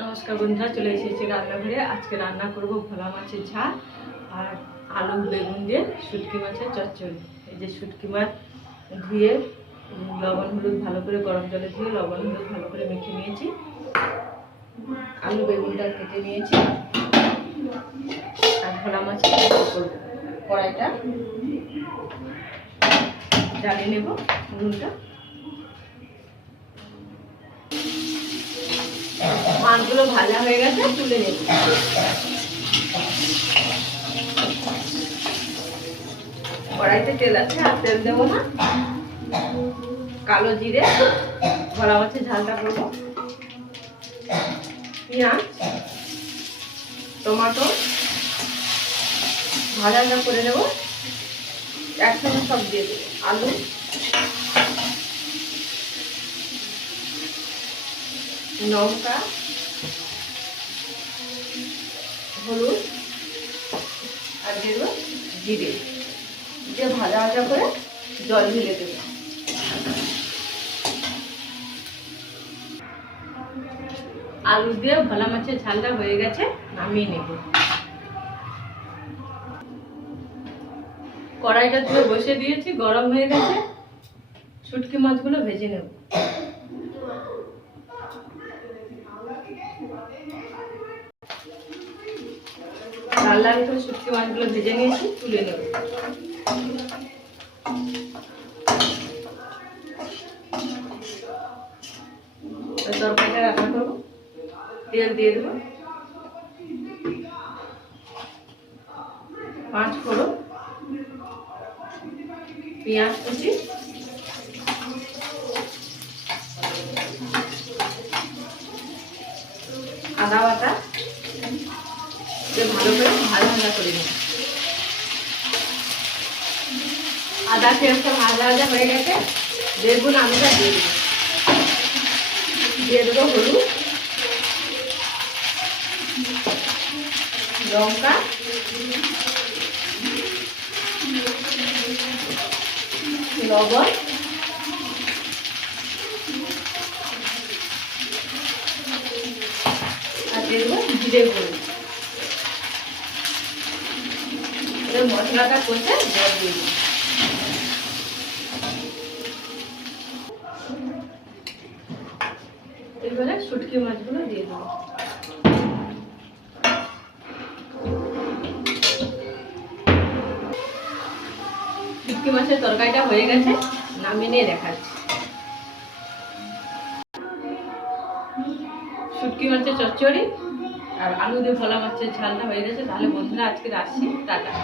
নমস্কার বন্ধুরা, চলে এসেছি রান্নাঘরে। আজকে রান্না করব ভোলা মাছের ঝাল আর আলু বেগুন দিয়ে শুটকি মাছের চচ্চড়ি। এই যে শুটকি মাছ ধুয়ে লবণ হলুদ ভালো করে গরম জলে ধুয়ে লবণ হলুদ ভালো করে মেখে নিয়েছি। আলু বেগুনটা কেটে নিয়েছি আর ভোলা মাছ করব। কড়াইটা জ্বালিয়ে নেব, নুনটা। মাছগুলো ভাজা হয়ে গেছে, তুলে নেব। কড়াইতে তেল আছে, আর তেল দেবো না। কালো জিরে ভোলা মাছের ঝালটা করবো। পেঁয়াজ টমেটো ভাজা করে নেব, একসঙ্গে সব দিয়ে দেবো। আলু লঙ্কা হলুদ আর দেব জিরে দিয়ে ভাজা করে জল ঢেলে দেব। আলু দিয়ে ভোলা মাছের ঝালটা হয়ে গেছে, নামিয়ে নেব। কড়াইটা ধুয়ে বসে দিয়েছি, গরম হয়ে গেছে। শুটকি মাছগুলো ভেজে নেব। লাল লাল করে শুটকি মাছগুলো ভেজে নিয়েছি, তুলে নেব। তরকারিটা রান্না করবো। তেল দিয়ে দেবো, 5 ফোড়ন, পেঁয়াজ কুচি, আদা বাটা ভালো করে ভাজা করে নেব। আদা পেঁয়াজটা ভাজা হয়ে গেছে, বেগুন আলুটা দিয়ে দেবো হলুদ লঙ্কা লবণ আর দিয়ে দেবো জিরে গুঁড়ো। মশলাটা করতে জল দিয়ে দেবো। এবারে শুটকি মাছগুলো দিয়ে দেবো। শুটকি মাছের তরকারিটা হয়ে গেছে, নামিয়ে নিয়ে দেখাচ্ছি। শুটকি মাছের চচ্চড়ি আর আলু দিয়ে ভোলা মাছের ঝালটা হয়ে গেছে। তাহলে বন্ধুরা আজকে আসছি, টাটা।